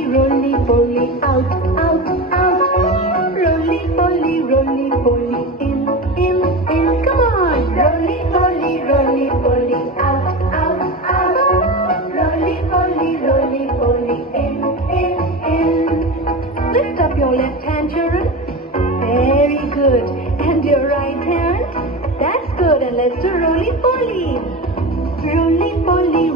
roly poly, out, out, out. Roly poly, in, in, in. Come on, roly poly, out, out, out. Roly poly, in, in. Lift up your left hand, children. Very good. And your right hand. That's good. And let's do roly poly. Roly poly,